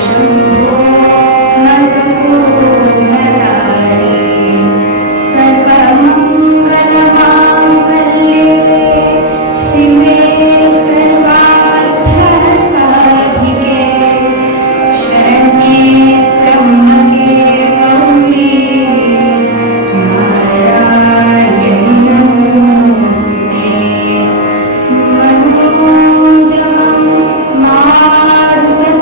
शंभो मज पूर्णदारी सर्वमंगलमांगल्ये शिवे सर्वार्थसाधिके शरण्ये त्र्यंबके गौरी नारायणी नमोस्तुते मनोजवं मारुततुल्यवेगम्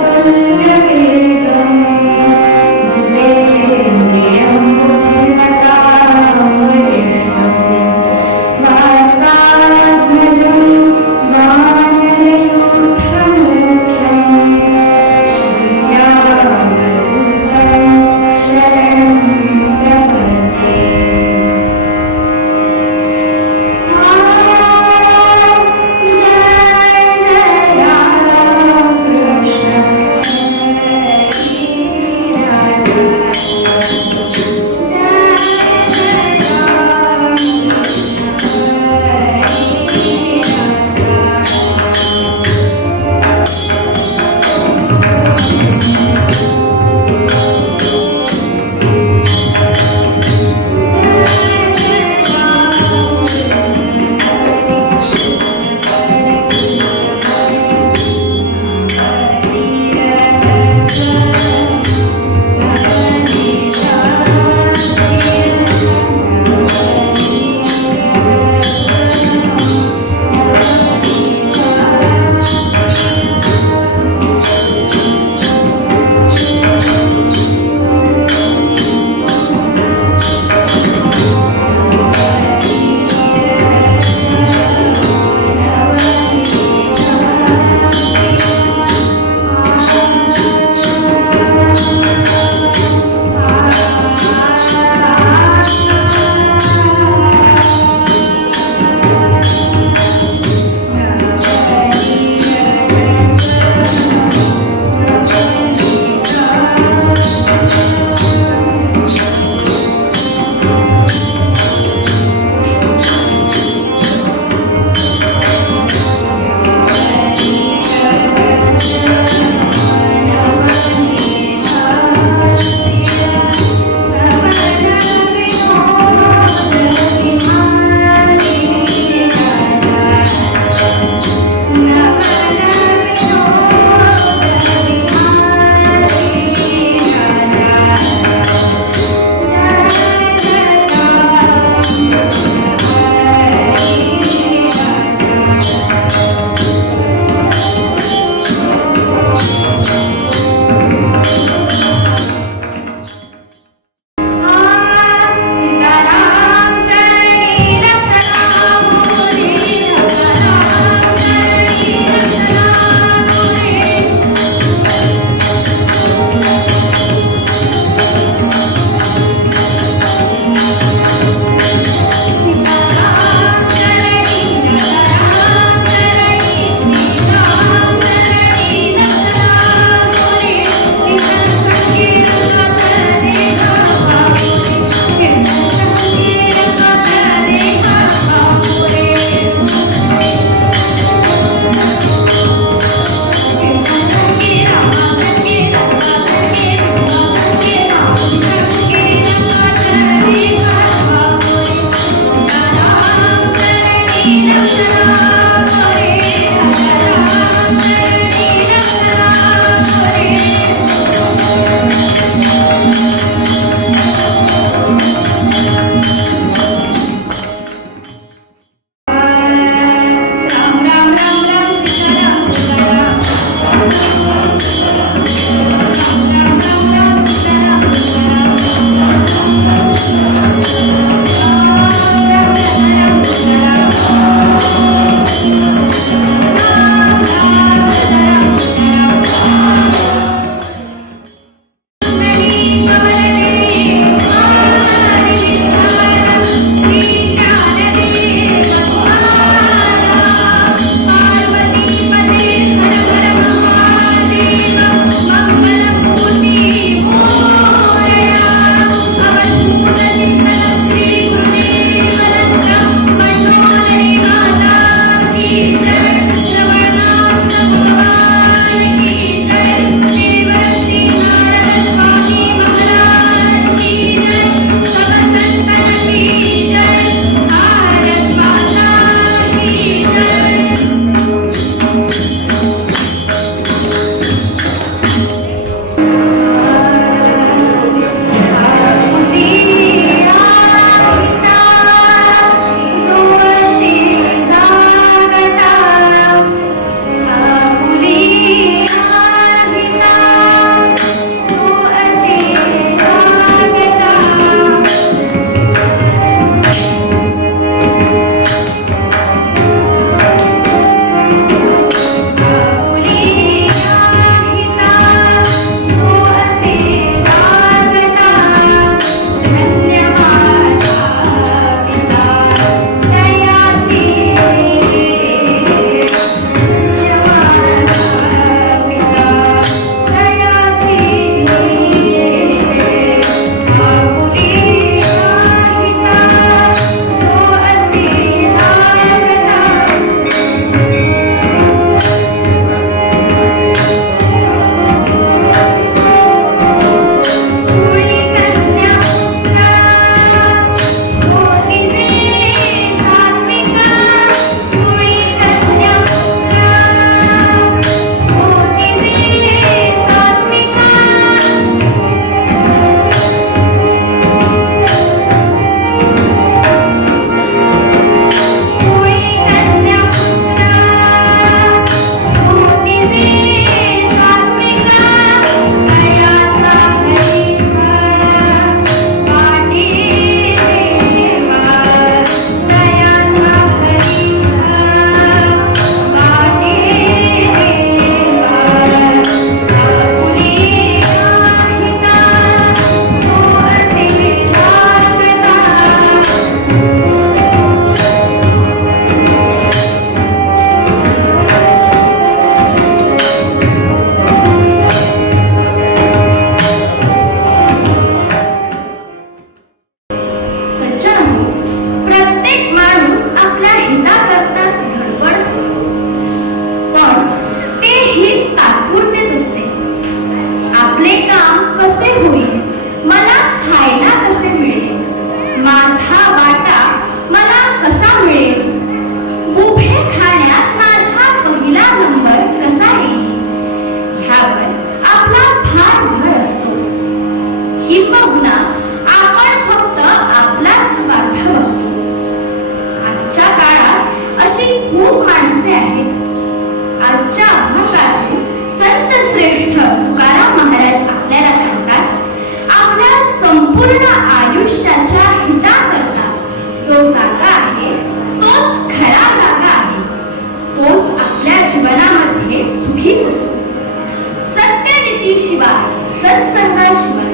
सत्यनीतीशिवाय, सत्संगाशिवाय,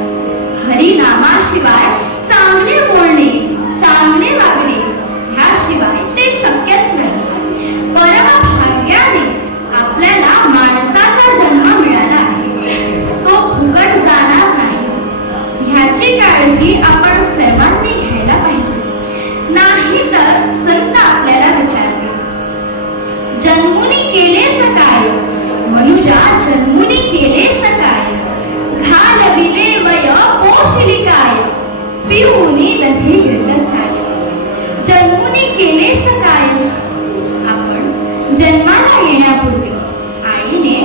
हरिनामाशिवाय चांगले बोलणे, चांगले वागणे ह्याशिवाय ते शक्यच नाही. परमभाग्याने आपल्याला माणसाचा जन्म मिळाला आहे. तो फुकट जाणार नाही ह्याची काळजी आपण सर्वांनी घ्यायला पाहिजे. नाही तर संत आपल्याला विचारतील, जन्मुनी केलेस काय, मनुजा जन्मुनी केलेस काय, घालविले वय पोशिली काय, पिऊनी दधी घृतसाय. जन्मुनी केलेस काय. आपण जन्माला येण्यापूर्वी आईने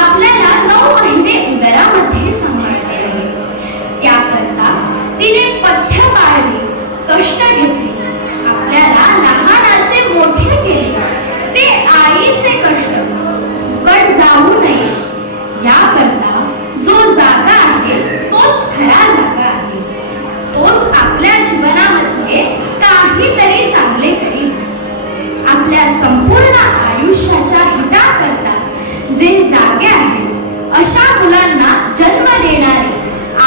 आपल्याला 9 महिने उदरामध्ये सांभाळले आहे. त्याकरता तिने पथ्य पाळली, कष्ट घेतले, आपल्याला लहानाचे मोठे केले. ते आईचे कष्ट फुकट जाऊ नये याकरता जो जागा आहे तोच खरा जागा आहे. तोच आपल्या जीवनामध्ये काहीतरी चांगले करील. आपल्या संपूर्ण आयुष्याच्या हिताकरता जे जागे आहेत अशा मुलांना जन्म देणारे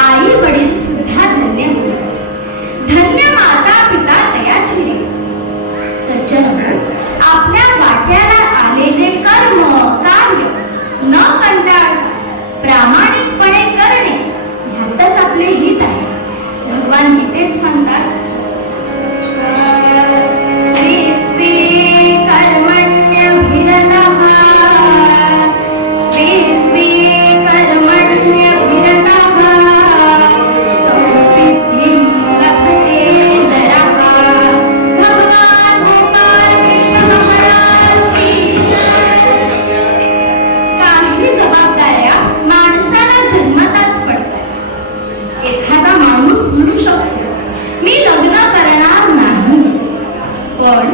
आई वडील सुद्धा धन्य होईल. धन्य माता पिता तयाची रे. सज्जन, आपल्या वाट्याला आलेले कर्म कार्य न कंटाळता प्रामाणिकपणे करणे ह्यातच आपले हित आहे. भगवान गीतेत सांगतात, स्वे स्वे कर्मण्यभिरतः, स्वे स्वे कर्मण्यभिरतः संसिद्धिं लभते नरः. भगवान गोपाल कृष्ण महाराज की जय. काही जबाबदाऱ्या माणसाला जन्मताच पडतात. एखादा माणूस म्हणू शकतो, मी लग्न करणार नाही, पण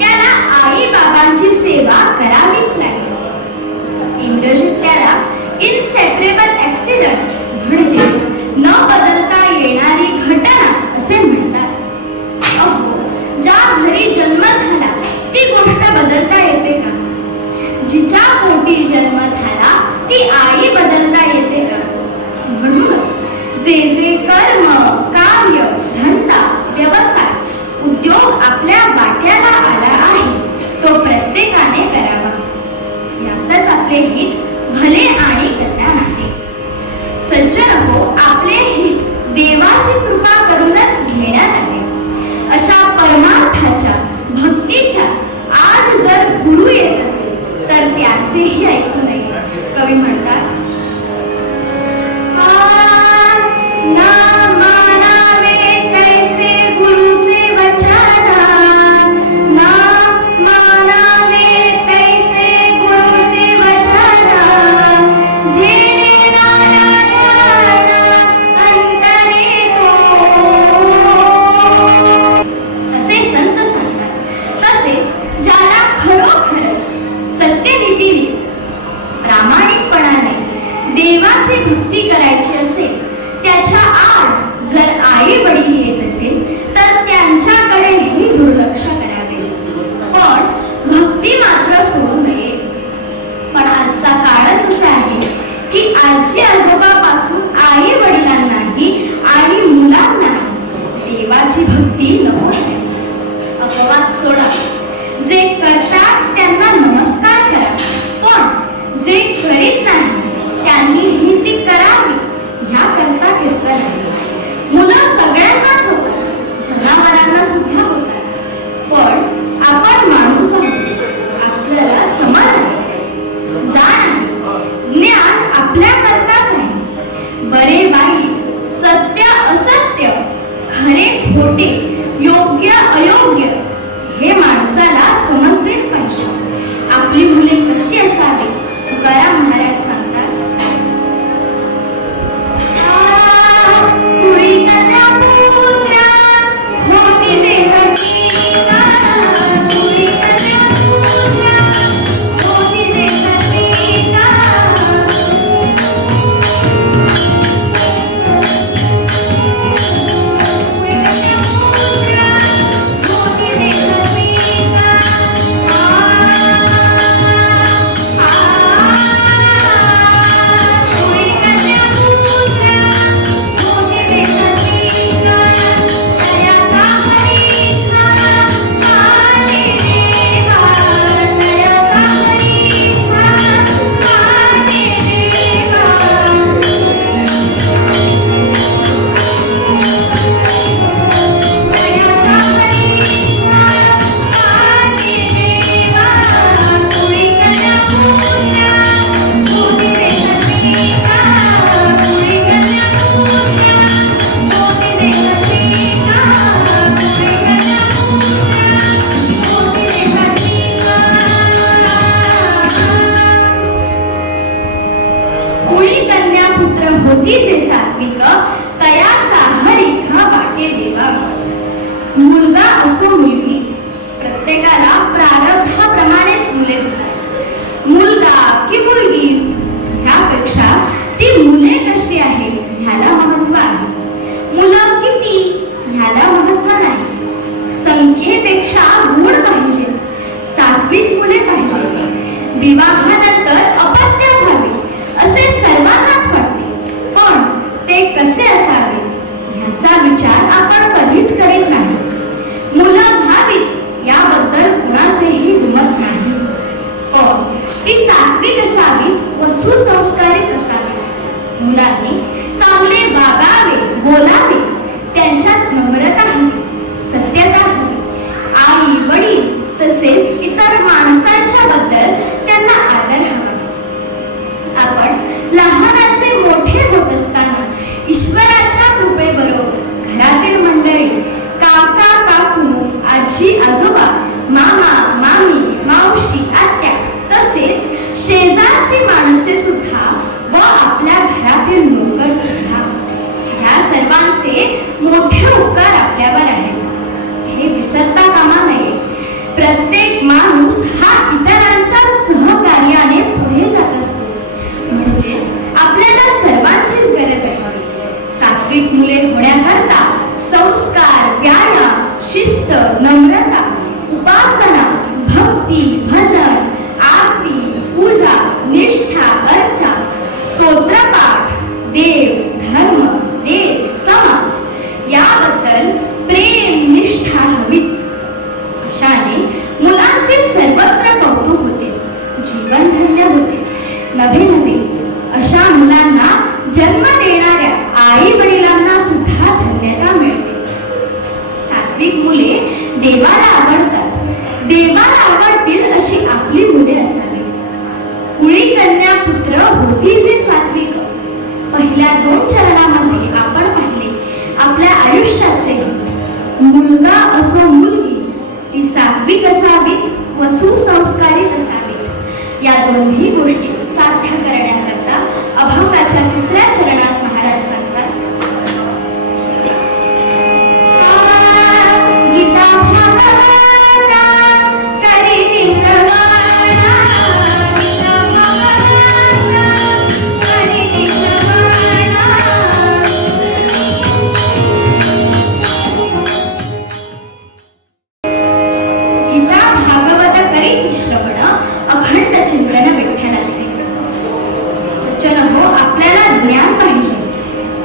त्याला आई बाबांची सेवा करावीच लागेल. इंग्रजीत त्याला इनसेपरेबल ऍक्सिडेंट म्हणजेच न बदलता येणारी घटना असे म्हणतात. अहो, ज्या घरी जन्म झाला ती गोष्ट बदलता येते का? जिच्या पोटी जन्म झाला ती आई बदलता येते का? म्हणूनच जे जे कर्म कार्य धंदा व्यवसाय उद्योग आपल्या वाट्याला आला आहे तो प्रत्येकाने करावा. यातच आपले हित भले आणि कल्याण आहे. सज्जन हो, आपले हित देवाची कृपा करूनच घेण्यात आले. अशा परमार्थाच्या भक्तीच्या आड जर गुरु येत असेल तर त्यांचेही ऐकू नये. कवी म्हणतात, ना मानावे तैसे गुरुचे वचन, ना मानावे तैसे गुरुचे वचन, जेणे नारायण अंतरे तो. असे संत सांगतात. तसेच ज्याला खरोखरच सत्यनीतीने प्रामाणिकपणाने देवाची भक्ती करायची असेल, त्याच्या आड जर आई वडील येत असेल तर त्यांच्याकडेही दुर्लक्ष करावे, पण भक्ती मात्र सोडू नये. पण आजचा काळच असा आहे की आजी आजोबापासून आई वडिलांनाही आणि मुलांनाही देवाची भक्ती नकोच आहे. अपवाद सोडा, जे करतात त्यांना नमस्कार करा, पण जे करीत नाही त्यांनीही ती करावी ह्याकरता कीर्तन आहे. मुलं सगळ्यांनाच होतात, जनावरांना सुद्धा होतात, पण आपण माणूस आहोत. आपल्याला समज आहे, जाण आहे, ज्ञान आपल्याकरताच आहे. बरे वाईट, सत्य असत्य, खरे खोटे, योग्य अयोग्य हे माणसाला समजलेच पाहिजे. आपली मुले कशी असावी तुकाराम महाराज सांगतात, होती जे सात्विक तयाचा हरिख वाटे देवा. मुलगा असो मुलगी, प्रत्येकाला प्रारब्धाप्रमाणेच मुले होतात. मुलगा की मुलगी ह्यापेक्षा ती मुले कशी आहे ह्याला महत्व आहे. मुलं किती ह्याला महत्व नाही. संख्येपेक्षा गुण पाहिजे. सात्विक मुले पाहिजे. विवाहानंतर अपत्य व्हावे असे सर्वांनाच वाटते, पण ते कसे असावे ह्याचा विचार आपण कधीच करीत नाही. मुलं व्हावीत याबद्दल कुणाचेही दुमत नाही, पण ती सात्विक असावीत व सुसंस्कारित असावीत. मुलांनी चांगले वागावे, बोलावे, त्यांच्यात नम्रता हवी, सत्यता हवी. आई वडील तसेच इतर माणसांच्या बद्दल त्यांना आदर हवा. आपण लहानाचे मोठे होत असताना ईश्वराच्या कृपेबरोबर घरातील मंडळी, काका काकू, आजी आजोबा, मामा मामी, मावशी आत्या तसेच शेजारची माणसे सुद्धा व आपल्या घरातील नोकर सुद्धा ह्या सर्वांचे मोठे उपकार आपल्यावर आहेत हे विसरता कामा नये. प्रत्येक माणूस हा इतरांच्या सहकार्याने पुढे जात असतो, म्हणजेच आपल्याला सर्वांचीच गरज आहे. सात्विक मुले होण्याकरता संस्कार, व्यायाम, शिस्त, नम्रता, उपासना, भक्ती, भजन, आरती, पूजा, निष्ठा, अर्चा, स्तोत्रपाठ, देव, धर्म, देश, समाज याबद्दल प्रेम, निष्ठा हवीच. अशाने मुलांचे सर्वत्र कौतुक होते, जीवन धन्य होते. नवे नवे अशा मुलांना जन्म देणाऱ्या आई वडिलांना सुद्धा धन्यता मिळते. सात्विक मुले देवाला आवडतात. देवाला आवडतील अशी आपली मुले असावीत. कुळी कन्या पुत्र होती जे सात्विक. पहिल्या 2 चरणामध्ये आपण पाहिले आपल्या आयुष्याचे मुलगा असो मुलगी ती सात्विक असावीत व सुसंस्कारित असावीत. या दोन्ही गोष्टी साध्य करण्याकरता अभंगाच्या 3ऱ्या चरणात महाराज सांगतात, गीता भागवता करीती श्रवणा, गीता भागवता करीती श्रवणा. गीता भागवत करीती श्रवण, अखंड चिंतन विठ्ठलाचे. सज्जन हो, आपल्याला ज्ञान पाहिजे.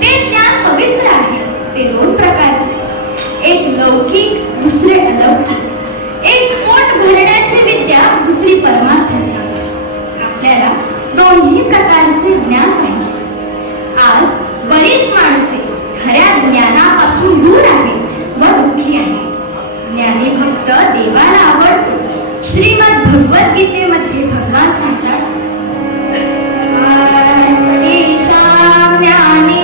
ते ज्ञान पवित्र आहे. ते 2 प्रकारचे, एक लौकिक, दुसरे अलौकिक. एक पोट भरण्याची विद्या, दुसरी परमार्थाची. आपल्याला दोन्ही प्रकारचे ज्ञान पाहिजे. आज बरीच माणसे खऱ्या ज्ञानापासून दूर आहे व दुःखी आहे. ज्ञानी भक्त देवाला आवडतो. श्रीमद भगवद्गीतेमध्ये भगवान सांगतात, तेषां ज्ञाने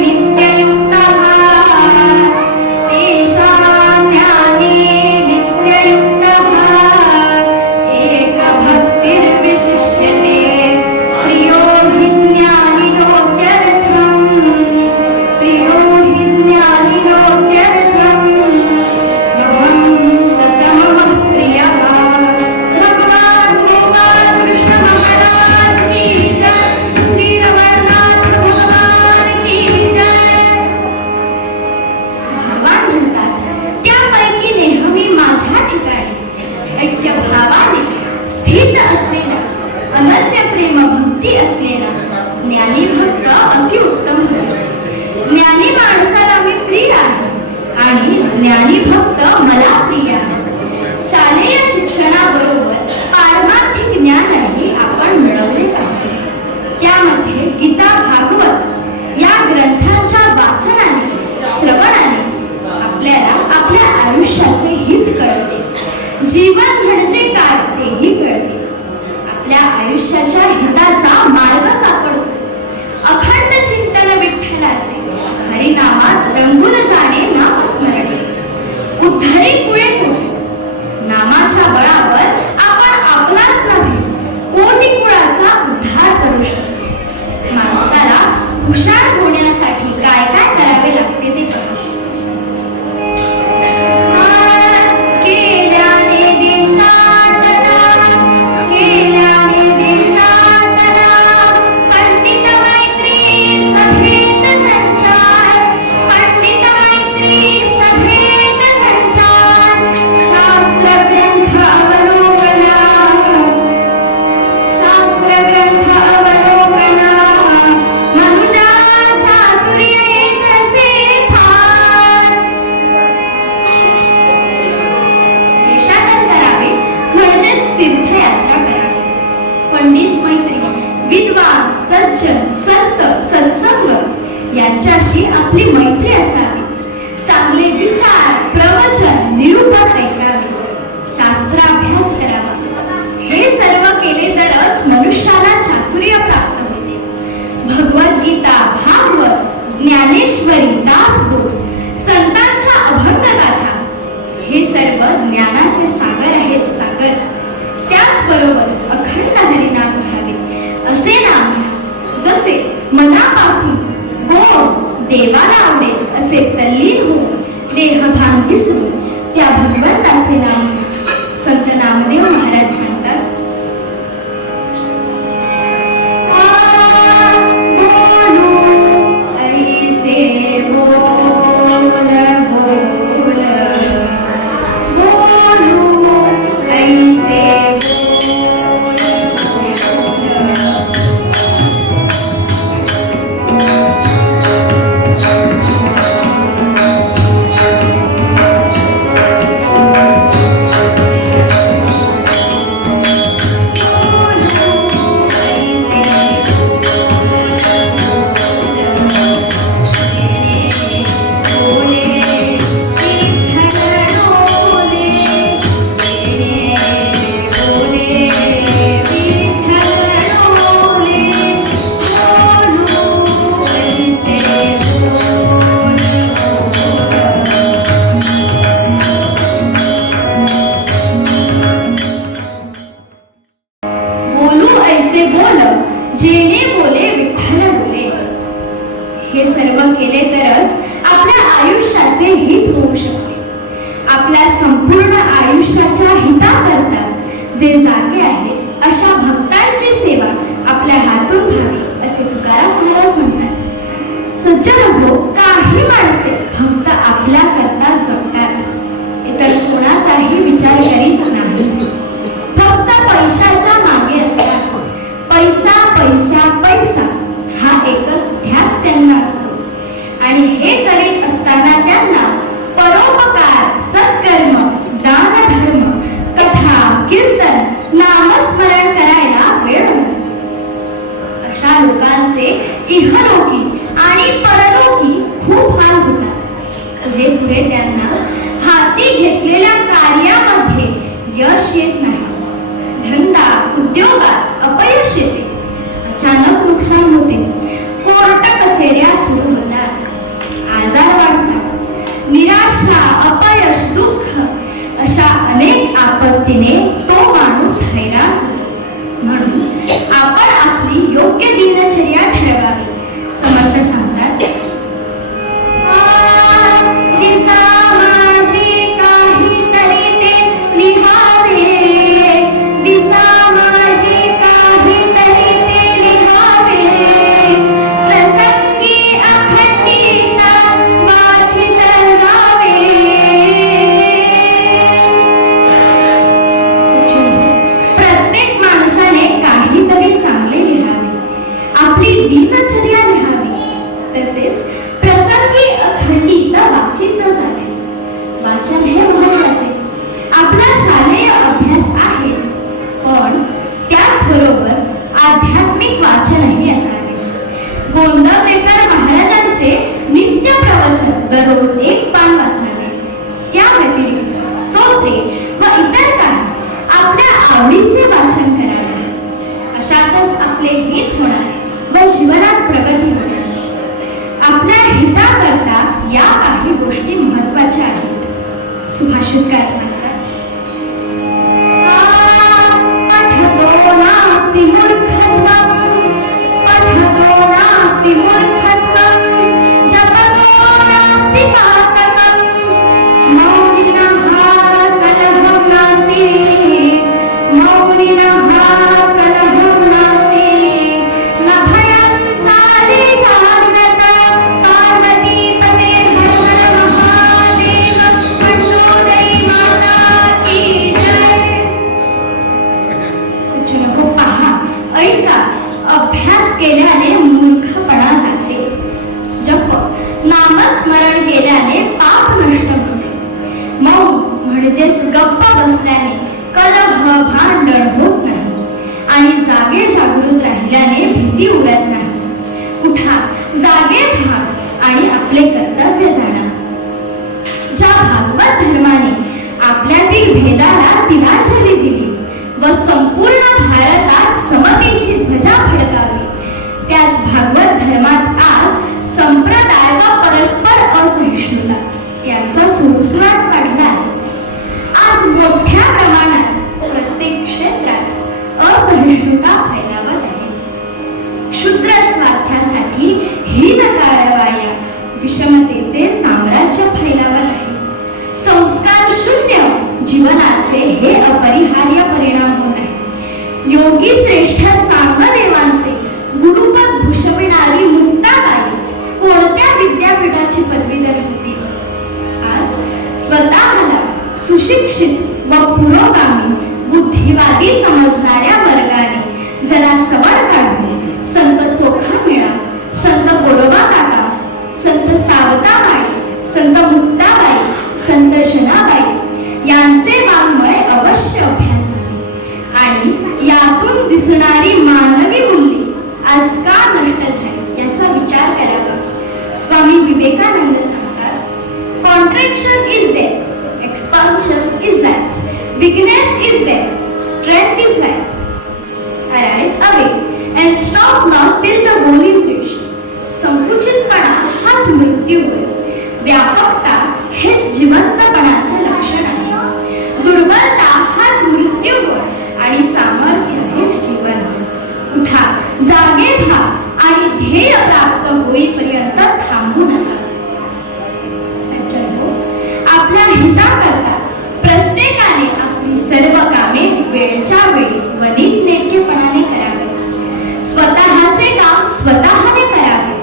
नित्ययुक्तः, तेषां ज्ञाने नित्ययुक्तः, एकभक्तिर्विशिष्यते, प्रियो हि ज्ञानिनोऽत्यर्थम्, प्रियो हि ज्ञानिनोऽत्यर्थम्. स च मम प्रियः भगवान् गोपाल कृष्ण महाराज की जय. श्री रमणनाथ भगवान की जय. भगवान म्हणतात, त्यापैकी नेहमी माझ्या ठिकाणी ऐक्य भावाने स्थित असलेला, अनन्य प्रेम भक्ती असलेला ज्ञानी भक्त अतिउत्तम होय. ज्ञानी माणसाला मी प्रिय आहे आणि ज्ञानी भक्त मला प्रिय आहे. शालेय शिक्षणाबरोबर पारमार्थिक ज्ञानही आपण मिळवले पाहिजे. त्यामध्ये गीता भागवत या ग्रंथांच्या वाचनाने, श्रवणाने आपल्याला आपल्या आयुष्याचे हित कळते. जीवन म्हणजे काय तेही कळते. आपल्या आयुष्याच्या हिताचा मार्ग सापडतो. अखंड चिंतन विठ्ठलाचे, हरिनामात रंगून जाणे नामस्मरणे. उद्धरी कुळे कोटी, नामाच्या बळावर आपण आपलाच नव्हे कोटी कुळाचा उद्धार करू शकतो. माणसाला हुशार जसे मनापासून कोण देवाला आवडेल असे तल्लीन होऊन देहभान विसरून त्या भगवंताचे नाम संत नामदेव महाराज सांगतात. बोलू ऐसे बोल बोल, बोलू ऐसे बोल बोल. बोलू ऐसे बोल जेणे बोले विठ्ठल बोले. हे सर्व केले तरच आपल्या आयुष्याचे हित होऊ शकते. आपल्या संपूर्ण आयुष्याच्या हिताकरता जे जागे आहेत अशा भक्तांची सेवा आपल्या हातून व्हावी असे तुकाराम महाराज म्हणतात. सज्जन हो, काही माणसे फक्त आपल्या करता जगतात, इतर कोणाचाही विचार करीत नाही. फक्त पैशाच्या मागे असतात. पैसा पैसा पैसा हा एकच ध्यास त्यांना असतो आणि हे करीत असताना त्यांना परोपकार, सत्कर्म, दान धर्म, कथा, कीर्तन, नामस्मरण करायला वेळ नसतो. अशा लोकांचे इहलोकी आणि परलोकी खूप हाल होतात. पुढे पुढे त्यांना हाती घेतलेल्या कार्यामध्ये यश येत नाही. धंदा उद्योगात अपयश येते. अचानक नुकसान होते. कोर्ट कचेऱ्या सुरू होतात. आजार वाढतात. निराशा, अपयश, दुःख अशा अनेक आपत्तीने तो माणूस हैराण होतो. म्हणून आपण आपली योग्य दिनचर्या ठरवावी. समर्थ सांगतात, दिसा माझी काहीतरी ते लिहावे, दिसा माझी काहीतरी ते लिहावे, प्रसंगी अखंडिता वाचित जावे. प्रत्येक माणसाने काहीतरी चांगले लिहावे, आपली दिनचर्या लिहावी, तसेच प्रसंगी अखंडित वाचित जावे. वाचन हे महत्वाचे. आपला शालेय अभ्यास आहेच, पण त्याचबरोबर आध्यात्मिक वाचनही असावे. गोंदवलेकर महाराजांचे नित्य प्रवचन दररोज एक पान वाचावे. त्या व्यतिरिक्त स्तोत्रे व इतर काही आपल्या आवडीचे वाचन करावे. अशातच आपले हित होणार व जीवनात प्रगती होणार. आपल्या हिताकरता या काही गोष्टी महत्वाच्या आहेत. सुभाषितकार सांगतात, पठतो नास्ति मूर्खत्वं, पठतो नास्ति मूर्खत्वं, जपतो नास्ति पातकं, मौनिनः कलहं नास्ति, मौनिनः कलहं नास्ति, न भयं चाले जाग्रता, पार्वतीपते हर हर महादेव, मंडोदरी माता की जय. सज्जन हो, पहा, ऐका, अभ्यास केल्याने मूर्खपणा जाते. जप, नामस्मरण केल्याने पाप नष्ट होते. मौन म्हणजेच गप्प बसल्याने कलह, भांडण होत नाही आणि जागे जागृत राहिल्याने भीती उरत नाही. उठा, जागे व्हा आणि आपले कर्तव्य जाणा. ज्या भागवत धर्माने आपल्यातील भेदाला तिलांजली दिली व संपूर्ण भारतात समतेची ध्वजा फडकावी, त्याच भागवत धर्मात आज संप्रदाय व परस्पर असहिष्णुता यांचा सुळसुळाट वाढला आहे. आज मोठ्या प्रमाणात प्रत्येक क्षेत्रात असहिष्णुता फैलावत आहे. क्षुद्र स्वार्थासाठी हीन कारवाया विषमतेचे साम्राज्य फैलावत आहे. संस्कार शून्य जीवनाचे हे अपरिहार्य परिणाम होत आहे. योगी श्रेष्ठ चांगदेवांचे गुरुपद भूषविणारी मुक्ताबाई कोणत्या विद्यापीठाची पदवीधर होती? आज स्वतःला सुशिक्षित व पुरोगामी बुद्धिवादी समजणाऱ्या वर्गाने जरा सवड काढून संत चोखामेळा, संत गोरोबा काका, संत सावतामाळी, संत मुक्ताबाई, संत जनाबाई यांचे वाङ्मय अवश्य अभ्यासावे आणि यातून दिसणारी मानवी मूल्ये आज का नष्ट झाली याचा विचार करावा. स्वामी विवेकानंद सांगतात, contraction is death, expansion is life, weakness is death, strength is life. Arise, awake and stop not till the goal is reached. संकुचितपणा हाच मृत्यू होय. व्यापकता हेच जिवंतपणाचे लक्षण आहे. दुर्बलता हाच मृत्यू होय आणि सामर्थ्य हेच जीवन होय. उठा, जागे व्हा आणि ध्येय प्राप्त होईपर्यंत थांबू नका. सज्जनो, आपल्या हिताकरता प्रत्येकाने आपली सर्व कामे वेळच्या वेळी व नीटनेटकेपणाने करावे. स्वतःचे काम स्वतःने करावे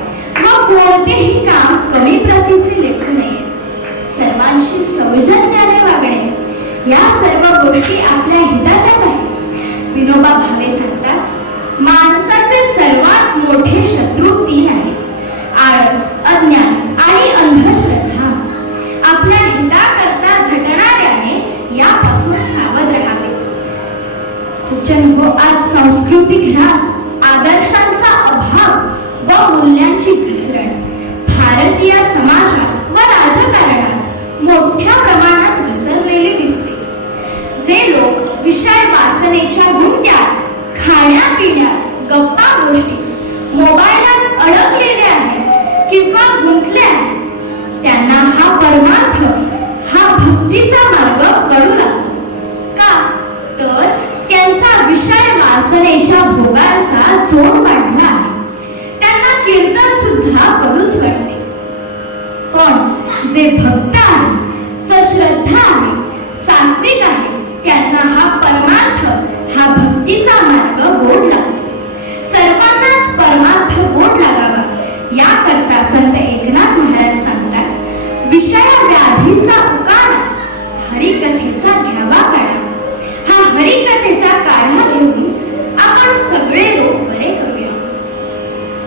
व कोणतेही काम कमी प्रतीचे लेखू नये. सर्वांशी सौजन्याने वागणे या सर्व गोष्टी आपल्या हिताच्याच आहेत. विनोबा भावे सांगतात, माणसाचे सर्वात मोठे शत्रू 3 आहेत: आळस, अज्ञान आणि अंधश्रद्धा. आपल्या हिताकरता झटणाऱ्याने यापासून सावध राहावे. सुजन आज सांस्कृतिक ह्रास, आदर्शांचा अभाव व मूल्यांची घसरण भारतीय समाजात व राजकारणात मोठ्या प्रमाणात घसरलेले दिसते. जे लोक विषय वासनेच्या गुंत्यात, खाण्यापिण्यात, गप्पा गोष्टी, मोबाईलात अडकलेले आहेत किंवा गुंतले आहेत, त्यांना हा परमार्थ, हा भक्तीचा मार्ग कळू लागतो. का तर त्यांचा विषय वासनेच्या भोगांचा जोड वाढला आहे. त्यांना कीर्तन सुद्धा करूच वाटते. पण जे भक्त आहे, सश्रद्धा आहे, सात्विक आहे, त्यांना हा परमार्थ, हा भक्तीचा मार्ग गोड लागतो. सर्वांनाच परमार्थ गोड लागावा याकरता संत एकनाथ महाराज सांगतात, विषय व्याधीचा उकाडा, हरिकथेचा घ्यावा काढा. हा हरिकथेचा काढा घेऊन आपण सगळे रोग बरे करूया.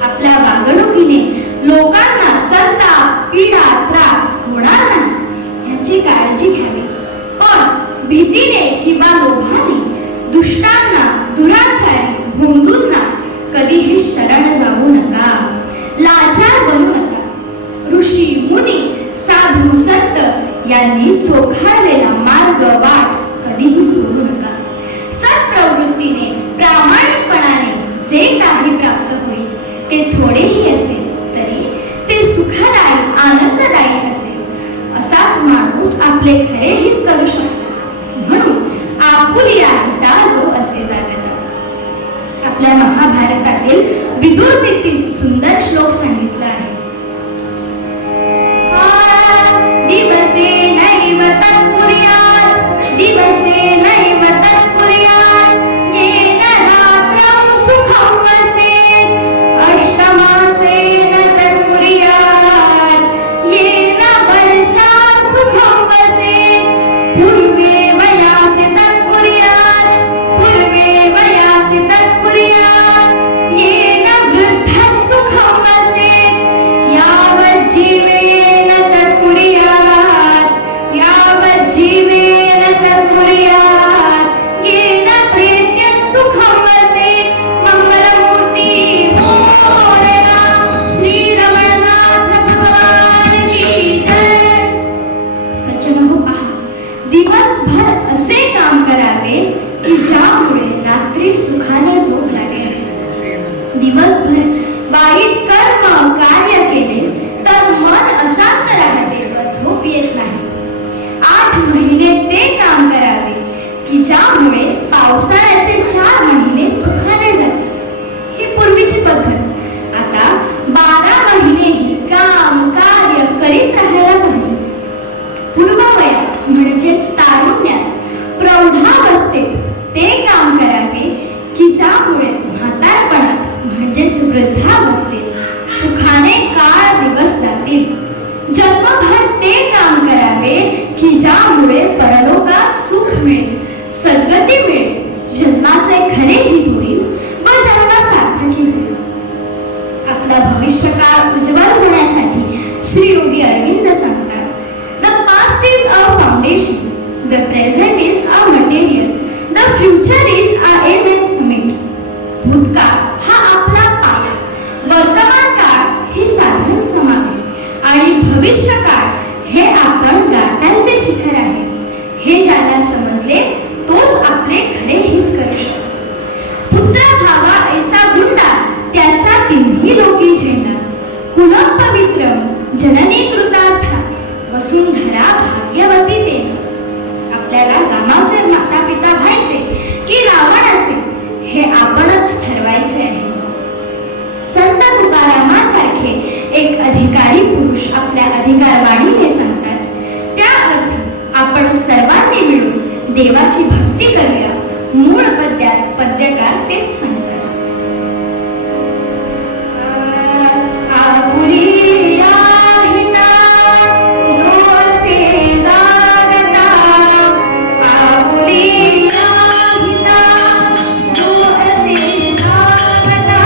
आपल्या वागणुकीने लोकांना संताप, पीडा, त्रास होणार नाही याची काळजी घ्यावी. पण भीतीने किंवा लोभाने दुष्टांना, दुराचारी, भोंदूंना कधीही शरण जाऊ नका. लाचार बनू नका. ऋषी, मुनी, साधू, संत यांनी चोखाळलेला मार्ग, वाट कधीही सोडू नका. सत्प्रवृत्तीने, प्रामाणिकपणाने जे काही प्राप्त होईल ते थोडेही असेल तरी ते सुखदायी, आनंददायी असेल. असाच माणूस आपले खरे हित करू शकतो. म्हणून आपुलिया हिता जो असे जागत. आपल्या महाभारतातील विदुर नीतीत सुंदर श्लोक सांगितला आहे. दिवसे नैव तत्कुर्यात्, दिवसे नैव तत्कुर्यात्, येन रात्रौ सुखं वसेत्, अष्टमासेन तत्कुर्यात्, येन वर्षा सुखं वसेत्, पूर्वे वयासि तत्कुर्यात्, पूर्वे वयासि तत्कुर्यात्, येन वृद्धः सुखं वसेत्, यावत् जीवेन तत्कुर्यात्, यावत् जीवेन तत्कुर्यात्, येन प्रेत्य सुखं वसेत्. मंगलमूर्ती मोरया, श्री रमणनाथ भगवान की जय. सज्जनो, पहा, दिवसभर असे काम करावे की ज्यामुळे रात्री सुखाने झोप लागेल. दिवसभर वाईट कर्म कार्य केले तर मन अशांत राहते व झोप येत नाही. 8 महिने ते काम करावे की ज्यामुळे पावसाळ्याचे 4 महिने सुखाने जाते. ही पूर्वीची पद्धत. आता मोठ्या बसतील सुखाने काळ दिवस जातील जन्मभर ते काम करावे की ज्यामुळे परलोकात सुख मिळेल सद्गती मिळेल जन्माचे खरे हित होईल व जन्म सार्थकी होईल आपला भविष्यकाळ उज्ज्वल होण्यासाठी श्री योगी अरविंद सांगतात the past is a foundation the present is a material the future is a aim summit भूतकाळ हा आपला पाया वर्तमान काळ हे साधन समावे आणि भविष्यकाळ हे आपण गाठायचे शिखर आहे हे ज्याला समजले तोच आपले खरे हित करू शकतो पुत्र भावा ऐसा गुंडा त्याचा तिन्ही लोकी झेंडा कुलम पवित्रम जननी कृतार्था वसुंधरा भाग्यवती तेन आपल्याला रामाचे माता पिता व्हायचे की रावणाचे हे आपणच ठरवायचे आहे संत तुकारामासारखे एक अधिकारी पुरुष आपल्या अधिकारवाणीने सांगतात त्या अर्थी आपण सर्वांनी मिळून देवाची भक्ती करूया मूळ पद्यात पद्यकार तेच सांगतात आपुरी आहिता जो असे जागता आपुरी आहिता जो असे जागता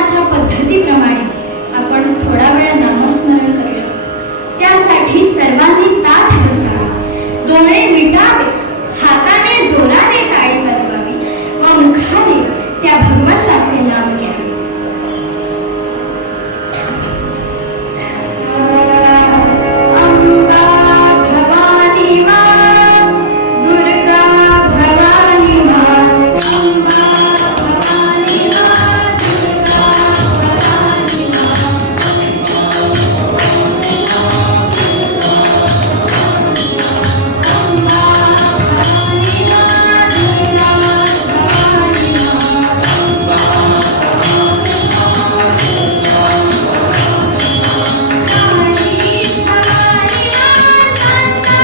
कीर्तनाच्या पद्धतीप्रमाणे आपण थोडा वेळ नामस्मरण करूया. त्यासाठी सर्वांनी ताठ बसावे, डोळे मिटावे, हाताने जोराने टाळी वाजवावी व मुखाने त्या भगवंताचे नाम घ्यावे. अंबा भवानी मां, दुर्गा भवानी मां, अंबा भवानी मां, दुर्गा भवानी मां. अंबा भवानी मां, दुर्गा भवानी मां. काली भवानी मां, शांता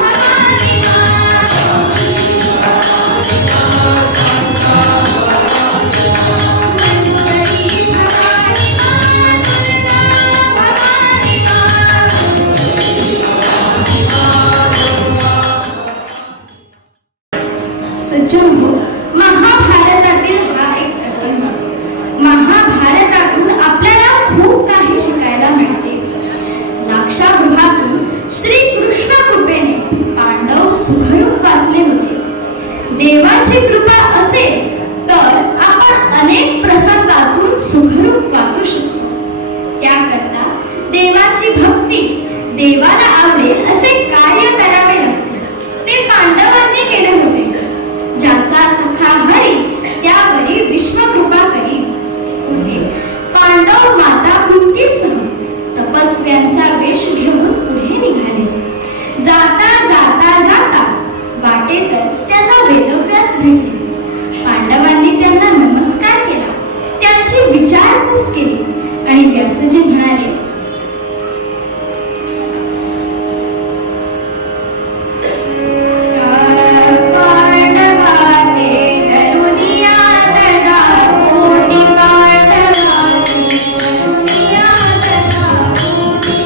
भवानी मां. मंगली भवानी मां, दुर्गा भवानी मां. सज्जन हो, महाभारतातील हा एक प्रसंग. महाभारतातून आपल्याला खूप काही शिकायला मिळते. लाक्षागृहातून श्री कृष्ण कृपेने पांडव सुखरूप वाचले होते. देवाची कृपा असेल तर आपण अनेक प्रसंगातून सुखरूप वाचू शकतो. त्याकरता देवाची भक्ती, देवाला आवडेल असे कार्य करावे लागते. ते पांडवांनी केले होते. ज्याचा सखा हरी त्यावरी विश्वकृपा करी. पुढे पांडव माता कुंतीसह तपस्व्यांचा वेश घेऊन पुढे निघाले. जाता जाता जाता वाटेतच त्यांना वेदव्यास भेटले. पांडवांनी त्यांना नमस्कार केला, त्यांची विचारपूस केली आणि व्यासजी म्हणाले, पांडवाते धरुनिया तदा कोटी, पांडवाते धरुनिया तदा कोटी.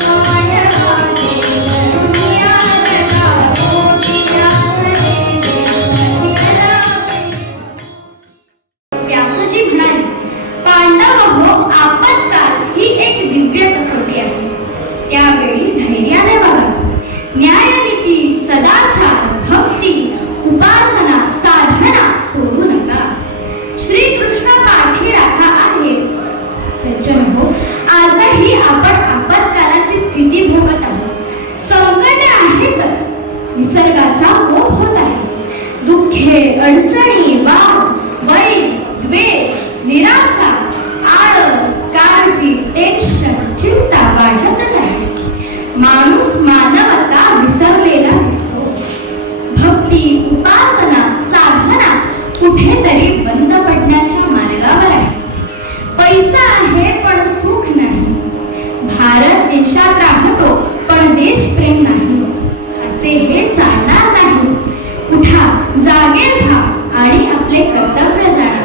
पांडवाते धरुनिया तदा कोटी, व्यासजी म्हणाले, पांडव हो, आपत्काल ही एक दिव्य कसोटी आहे. त्यावेळी धैर्याने वागा. न्यायनीती, सदाचार, भक्ती, उपासना, साधना सोडू नका. श्रीकृष्ण पाठी राखा आहेच. सज्जन हो, आजही आपण आपत्कालाची स्थिती भोगत आहोत. संकटे आहेतच, निसर्गाचा कोप होत आहे. दुःखे, अडचणी, वाद, वैर, द्वेष, निराशा, आळस, काळजी, टेन्शन, चिंता वाढतच आहे. माणूस मानवता विसरलेला दिसतो. भक्ती, उपासना, साधना कुठेतरी बंद पडण्याच्या मार्गावर आहे. पैसा आहे पण सुख नाही. भारत देशात राहतो पण देशप्रेम नाही. असे हे चालणार नाही. उठा, जागे व्हा आणि आपले कर्तव्य जाणा.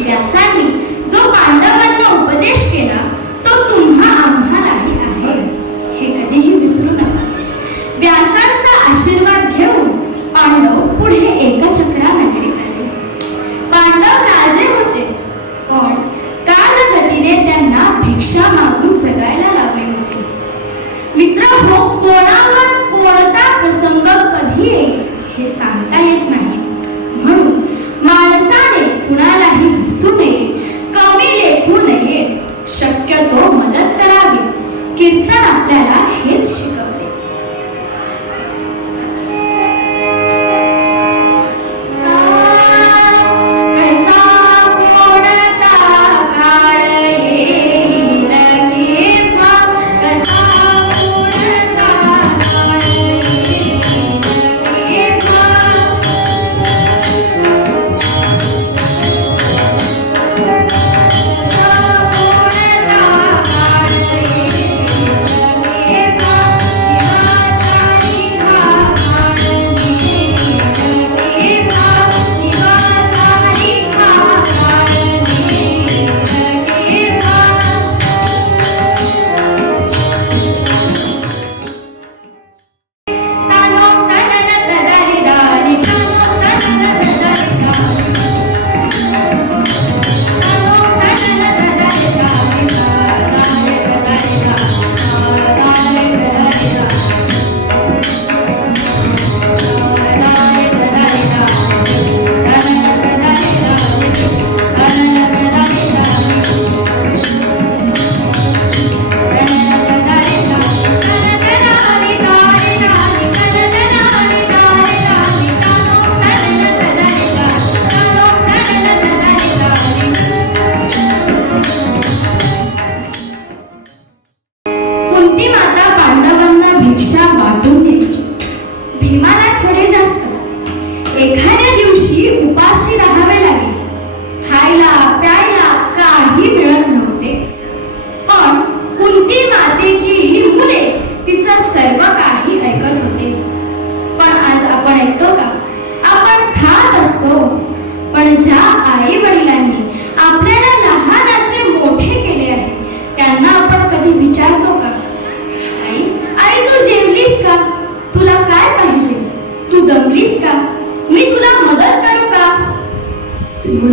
व्यासांनी जो पांडवांना उपदेश केला तो तुम्हा आम्हालाही आहे, हे कधीही विसरू नका.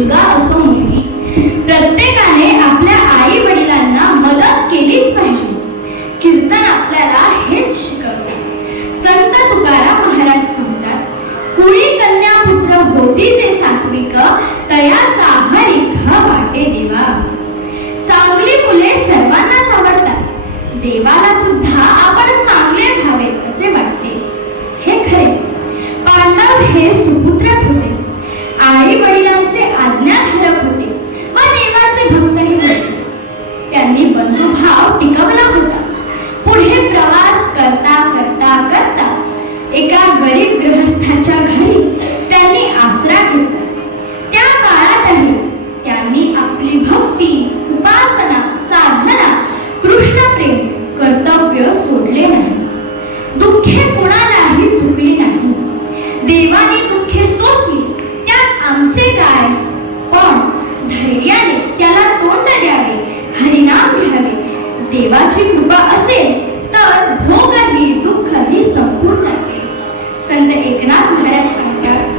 मुलगा असो मुलगी, प्रत्येकाने आपल्या आई वडिलांना मदत केलीच पाहिजे. कीर्तन आपल्याला हेच शिकवते. संत तुकाराम महाराज सांगतात, कुळी कन्या पुत्र होती जे सात्विक, तयाचा हरी घ वाटे देवा. चांगली मुले सर्वांनाच आवडतात. देवाला सुद्धा आपण चांगले व्हावे असे वाटते. हे खरे. पांडव हे सुपुत्रच होते. आई वडिलांचे आज्ञाधारक होते व देवाचे भक्तही होते. त्यांनी बंधुभाव टिकवला होता. पुढे प्रवास करता करता करता एका गरीब गृहस्थाच्या घरी त्यांनी आसरा घेतला. त्या काळातही त्यांनी आपली भक्ती, उपासना, साधना, कृष्णप्रेम, कर्तव्य सोडले नाही. दुःखे कुणालाही चुकली नाही. देवाने दुःखे सोसली, त्यात आमचे काय. पण धैर्याने त्याला तोंड द्यावे, हरिनाम घ्यावे. देवाची कृपा असेल तर भोगही दुःखही संपून जाते. संत एकनाथ महाराज सांगतात,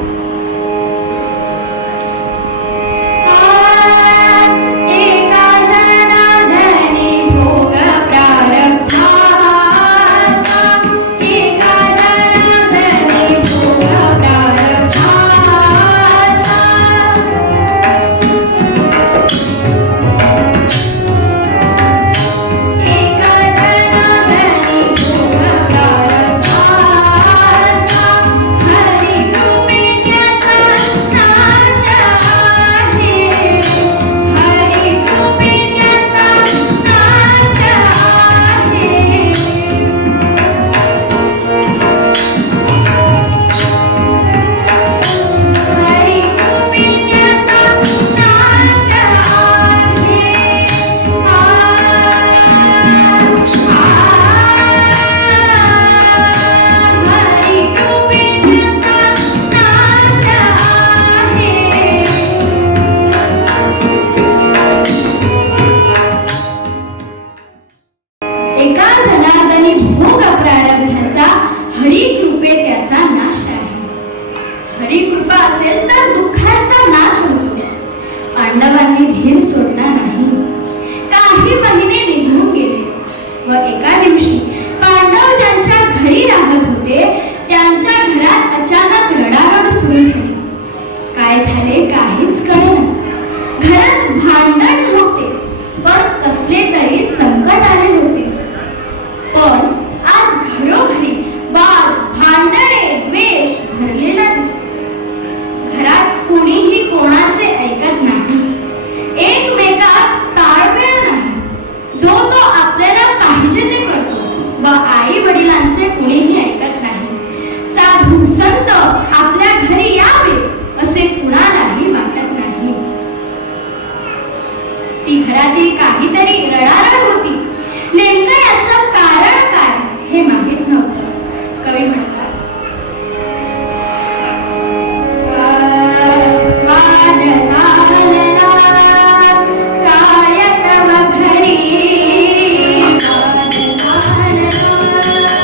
एका जनार्दनी भोग प्रारब्धाचा, हरी कृपे त्याचा नाश आहे. हरी कृपा असेल तर दुःखाचा नाश होतो. पांडवांनी धीर सोडला नाही. काही महिने निघून गेले व एका दिवशी पांडव ज्यांच्या घरी राहत होते त्यांच्या घरात अचानक रडारड सुरू झाली. काय झाले काहीच कळेना. घरात भांडण नव्हते, पण कसले तरी संकट आले होते. पण आज घरोघरी वाद, भांडणे, द्वेष भरलेला दिसतो. घरात कुणीही कोणाचे ऐकत नाही. एकमेकात ताळमेळ नाही. जो तो आपल्याला पाहिजे ते करतो व आई वडिलांचे कुणीही ऐकत नाही. साधू संत आपल्या घरी यावे असे कुणालाही वाटत नाही. ती घरातील काहीतरी रडारड होती. नेमकं याचं कारण काय हे माहित नव्हतं. कवी म्हणतात, वाद झाला काय तव घरी, वाद झाला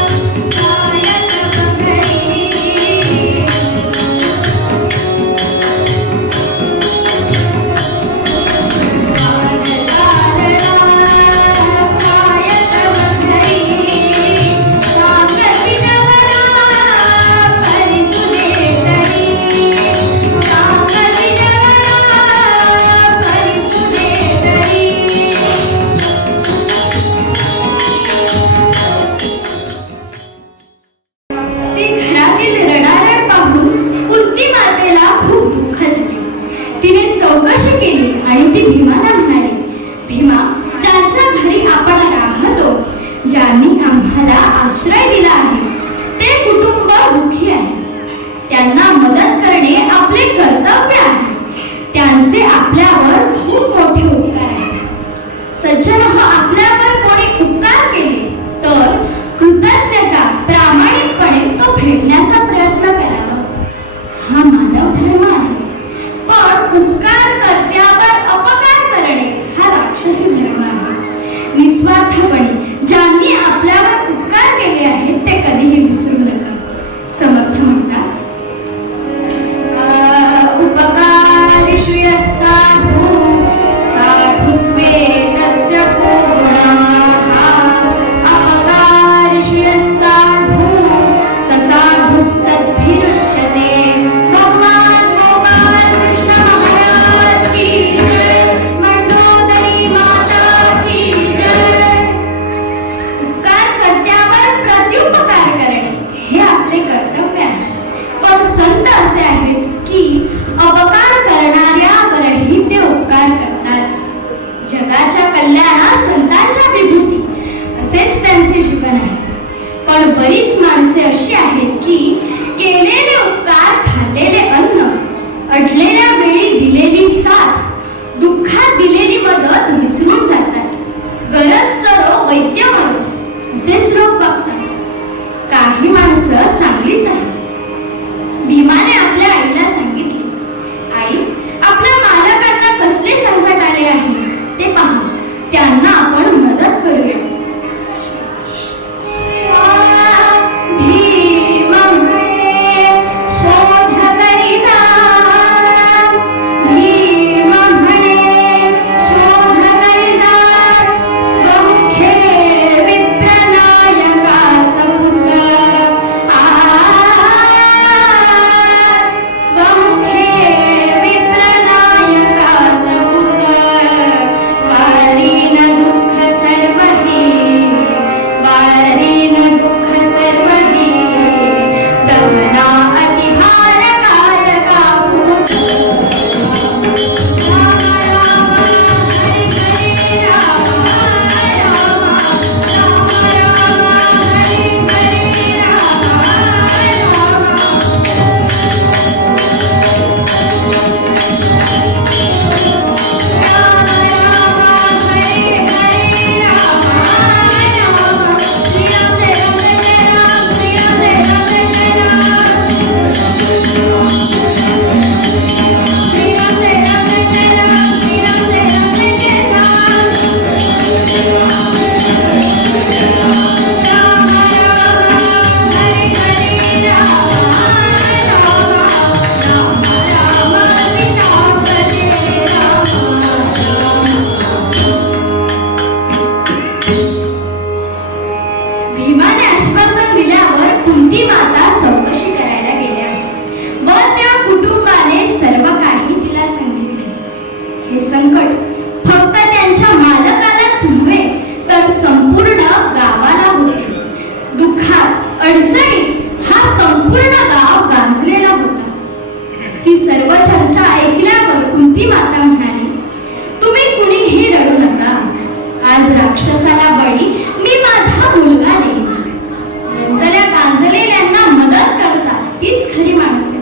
काय तव घरी. चौकशी केली आणि ती भीमाला म्हणाली, भीमा, ज्यांच्या घरी आपण राहतो, ज्यांनी आम्हाला आश्रय दिला आहे, ते कुटुंब दुःखी आहे. त्यांना मदत करणे आपले कर्तव्य आहे. त्यांचे आपल्यावर खूप मोठे उपकार आहेत. सज्जन आपल्यावर कोणी उपकार केले तर कृतज्ञता प्रामाणिकपणे तो फेडण्याचा प्रयत्न करावा. हा मानव धर्म आहे. पण उपकार कर्त्यावर अपकार करणे हा राक्षसी धर्म आहे. निस्वार्थपणे ज्यांनी आपल्यावर उपकार केले आहेत ते कधीही विसरू नका. समर्थ म्हणतात, उपकार श्रेयस्ස माणसं चांगलीच आहेत. भीमाने आपल्या आईला सांगितले, आई, आपल्या मालकांना कसले संकट आले आहे ते पहा, त्यांना आपण मदत करूया. भीम म्हणे, शोध करी जा. भीम म्हणे, शोध करी जा. स्वमुखे विप्रनायकास कुस. स्वमुखे विप्रनायकास कुस. वारीन दुःख सर्व हि, वारीन दुःख सर्व हि. दहना अतिभार काय कापूस. राम राम हरी हरी राम राम. राम राम हरी हरी राम राम. राम हरी हरी राम राम. श्री राम जय राम जय राम. श्री राम जय राम जय राम. श्री राम जय राम जय राम. श्री राम जय राम जय राम. राम राम हरी हरी राम राम. राम राम सीतापते राम. भीमाने आश्वासन दिल्यावर कुंती माता चौकशी करायला गेल्या व त्या कुटुंबाने सर्व काही तिला सांगितले. हे संकट फक्त त्यांच्या मालकालाच नव्हे तर संपूर्ण गावाला होते. दुःखात अडचणीत हा संपूर्ण गाव गांजलेला होता. ती सर्व चर्चा ऐकल्यावर कुंती माता म्हणाली, तुम्ही कुणीही रडू नका. आज राक्षसाला बळी मी माझा मुलगा देईन. रंजल्या गांजलेल्यांना मदत करतात तीच खरी माणसे.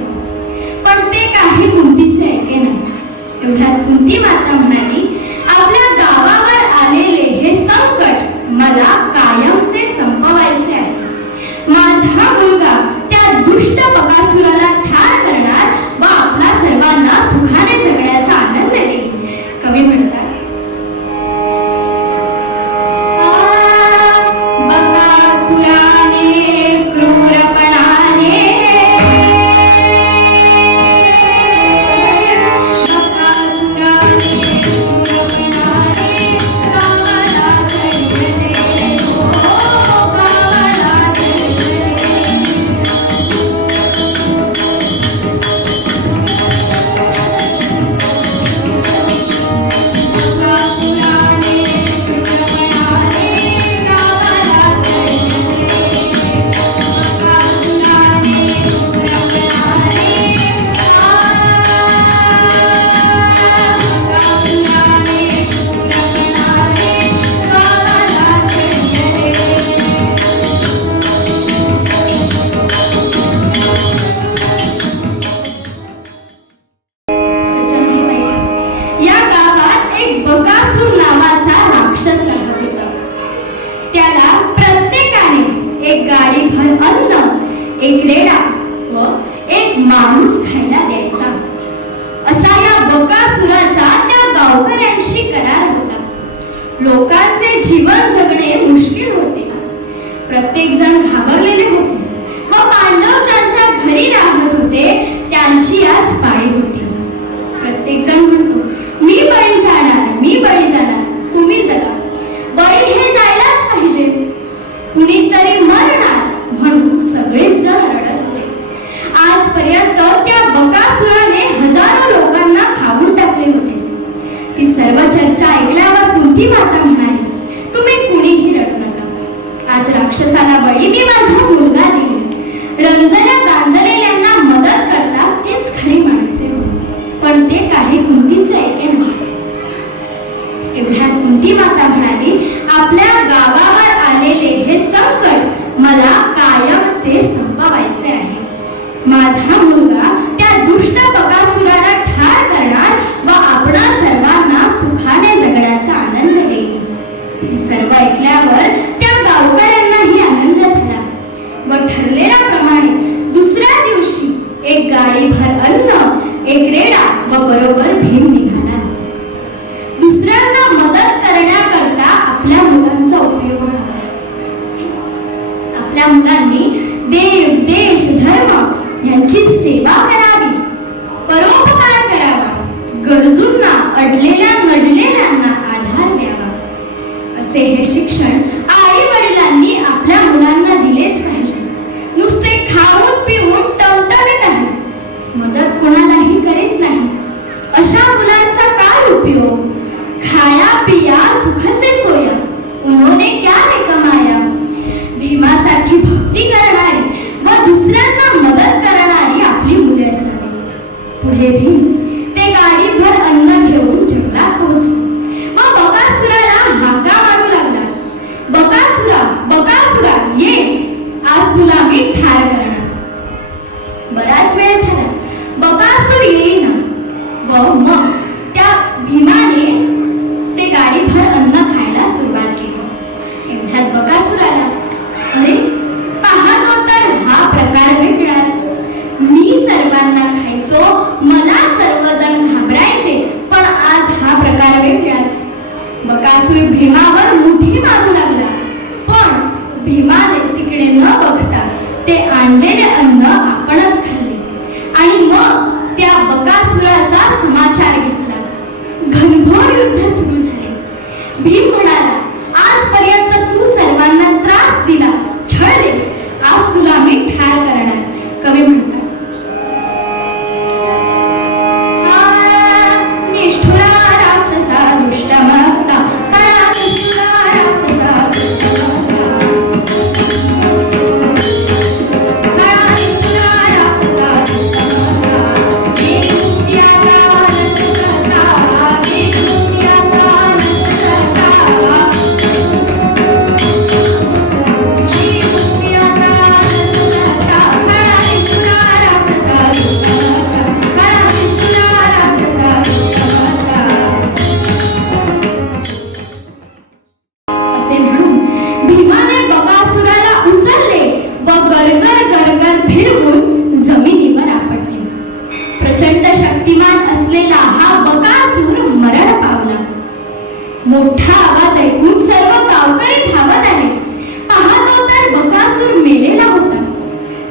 पण ते काही कुंतीचे ऐके नाही. एवढ्यात कुंती माता म्हणाली, आपल्या गावावर आलेले हे संकट मला कायमचे संपवायचे आहे. माझा मुलगा त्या दुष्ट बकासुराला ठार करणार व आपला सर्वांना सुखाने जगण्याचा आनंद देईल. कवी म्हणतात, बकासुराने क्रूरपणाने, बकासुराने क्रूरपणाने गावाला चढले. हो, गावाला चढले. बकासुराने क्रूरपणाने गावाला चढले. बकासुराने क्रूरपणाने बकासुराने क्रूरपणाने गावाला चढले. सज्जन या गावात एक बकासूर नावाचा राक्षस राहत होता. त्याला प्रत्येकाने एक गाडीभर अन्न, एक रेडा व एक माणूस खायला द्यायचा. असा या बकासुराचा त्या गावकऱ्यांशी करार होता. लोकांचे जीवन जगणे मुश्किल होते. प्रत्येक जण घाबरलेले होते व पांडव ज्यांच्या घरी राहत होते त्यांची आज पाळी होती. प्रत्येक जण म्हणतो, मी बळी जाणार, मी बळी जाणार, तुम्ही जगा. बळी हे जायलाच पाहिजे, कुणीतरी मरणार म्हणून सगळेच जण रडत होते. आजपर्यंत त्या बकासुराने हजारो लोकांना खाऊन टाकले होते. ती सर्व चर्चा ऐकल्यावर कुंती माता म्हणाली, तुम्ही कुणीही रडू नका. आज राक्षसाला बळी मी माझा मुलगा देईन. रंजल्या गांजलेल्यांना मदत करतात तेच खरी माणसे. पण ते काही कुंतीचे ऐके नाही. एवढ्यात कुंती माता म्हणाली, आपल्या गावावर आलेले हे संकट मला कायमचे संपवायचे आहे. माझा मुलगा त्या दुष्ट बकासुराला ठार करणार व आपणा सर्वांना सुखाने जगण्याचा आनंद देईल. हे सर्व ऐकल्यावर त्या गावकऱ्यांनाही आनंद झाला व ठरलेल्या एक गाडीभर अन्न, एक रेडा व बरोबर भीम निघाला. दुसऱ्यांना मदत करण्याकरता आपल्या मुलांचा उपयोग व्हावा. आपल्या मुलांनी देव, देश, धर्म यांची सेवा करावी, परोपकार करावा, गरजूंना, अडलेल्या नडलेल्यांना आधार द्यावा. असे हे शिक्षण आई वडिलांनी आपल्या मुलांना दिलेच पाहिजे. नुसते खाऊन पिऊन टवटवीत आहे, मदत कोणालाही करीत नाही, अशा मुलांचा काय उपयोग? खाया पिया सुख से सोया, उन्होंने क्या रे कमाया. भीमासारखी भक्ती करणारी व दुसऱ्यांना मदत करणारी आपली मुले असावी. पुढे भीम ते गाडीभर अन्न घेऊन जंगलात पोहोचले व बकासुराला हाका मारू लागला. बकासुरा, बकासुरा ये, आज तुला मी ठार करणार. बराच वेळ झाला, बकासूर येईना व मग त्या भीमाने ते गाडीभर अन्न खायला सुरुवात केली. एवढ्यात बकासूर आला. अरे पाहतो तर हा प्रकार वेगळाच. मी सर्वांना खायचो, मला सर्वजण घाबरायचे, पण आज हा प्रकार वेगळाच. बकासूर भीमावर मुठी मारू लागला, पण भीमाने तिकडे न बघता ते आणलेले अन्न आपणच खाल्ले आणि मग त्या बकासुराचा समाचार घेतला. घनघोर युद्ध सुरू झाले. भीम म्हणाला, आजपर्यंत तू सर्वांना त्रास दिलास, छळलेस, आज तुला मी ठार करणार. कवी म्हणतात, निष्ठुरा राक्षसा दुष्टमत्ता, करा निष्ठुरा राक्षसा दुष्टमत्ता, करा निष्ठुरा राक्षसा दुष्टमत्ता, हे मुक्ती आता नष्ट करता, हे मुक्ती आता नष्ट करता, हे मुक्ती आता नष्ट करता, करा निष्ठुरा राक्षसा दुष्टमत्ता, करा निष्ठुरा राक्षसा दुष्टमत्ता. असे म्हणून भीमाने बकासुराला उचलले व गरगर गरगर फिरवून जमिनीवर आपटले. प्रचंड शक्तिमान असलेला हा बकासूर मरण पावला. मोठा आवाज ऐकून सर्व गावकरी धावत आले. पाहतो तर बकासूर मेलेला होता.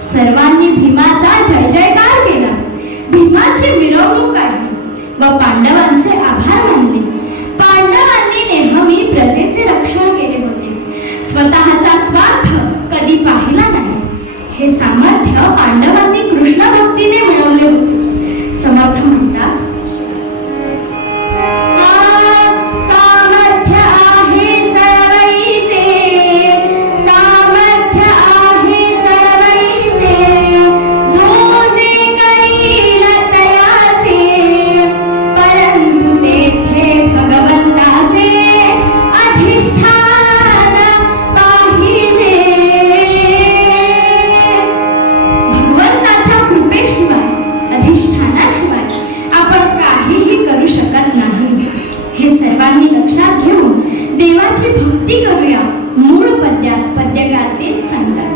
सर्वांनी भीमाचा जय जयकार केला. भीमाची मिरवणूक काढली व पांडवांचे आभार मानले. पांडवांनी नेहमी प्रजेचे रक्षण केले होते, स्वतःचा स्वार्थ कधी पाहिला नाही. हे सामर्थ्य पांडवांनी कृष्ण भक्तीने मिळवले होते. समर्थ म्हणतात, सामर्थ्य आहे चळवळीचे, सामर्थ्य आहे चळवळीचे, जो जे करील तयाचे, परंतु तेथे भगवंताचे अधिष्ठान पाहिजे. भगवंताच्या कृपेशिवाय, अधिष्ठानाशिवाय आपण काहीही करू शकत नाही. हे सर्वांनी लक्षात घेऊन देवाची भक्ती करूया. मूळ पद्यात पद्यकार तेच सांगतात.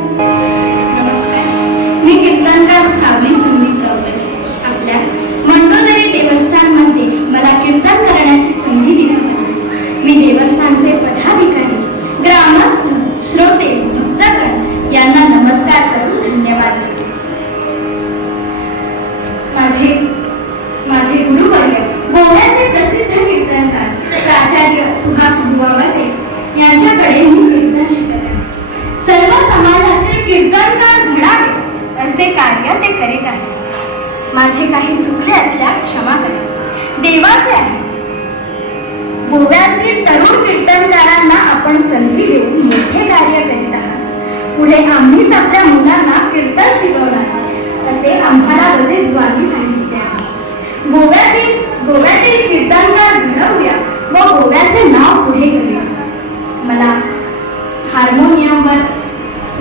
नमस्कार, मी कीर्तनकार सावली संदीप गावकर. आपल्या मंडोदरी देवस्थानमध्ये मला कीर्तन करण्याची संधी दिल्याबद्दल मी देवस्थानचे पदाधिकारी, ग्रामस्थ, श्रोते, भक्तगण यांना नमस्कार करून धन्यवाद देतो. माझे गुरुवर्य, गोव्याचे प्रसिद्ध कीर्तनकार प्राचार्य सुहास बुवा वजे यांच्याकडे मी कीर्तन शिकत आहे. सर्व समाजातील कीर्तनकार घडावे असे कार्य ते करीत आहेत. माझे काही चुकले असल्यास क्षमा करा, देवाचे आहे. गोव्यातील तरुण कीर्तनकारांना आपण संधी देऊन मोठे कार्य करीत आहात. पुढे आम्हीच आपल्या मुलांना कीर्तन शिकवणार असे आम्हाला वजे बुवांनी सांगितले आहे. गोव्यातील कीर्तनकार घडवूया व गोव्याचे नाव पुढे करूया. मला हार्मोनियमवर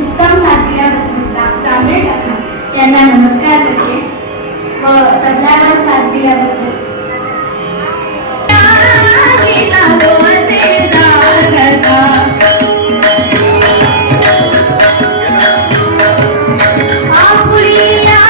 उत्तम साथ दिल्याबद्दल जांभळे काका यांना नमस्कार करते व तबल्यावर साथ दिल्याबद्दल आपुलिया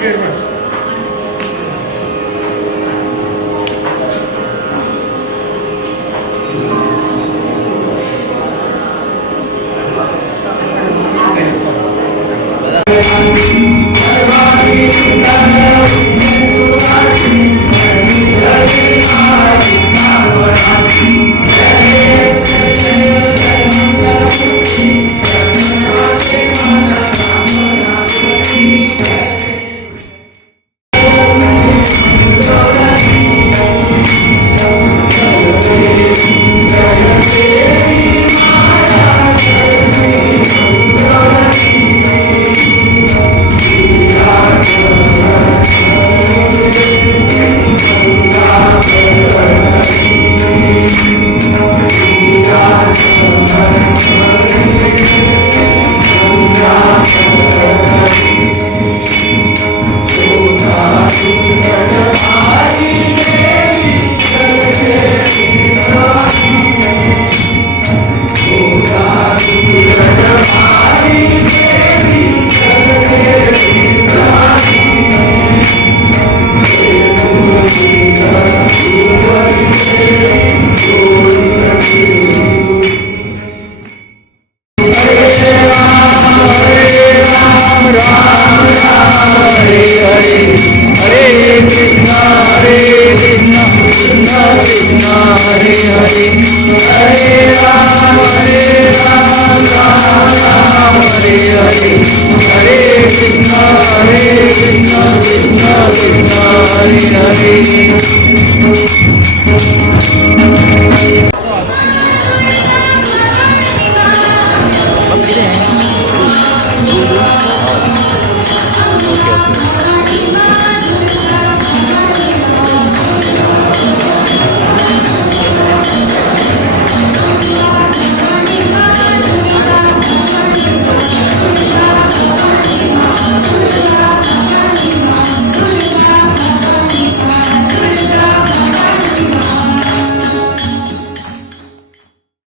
Hare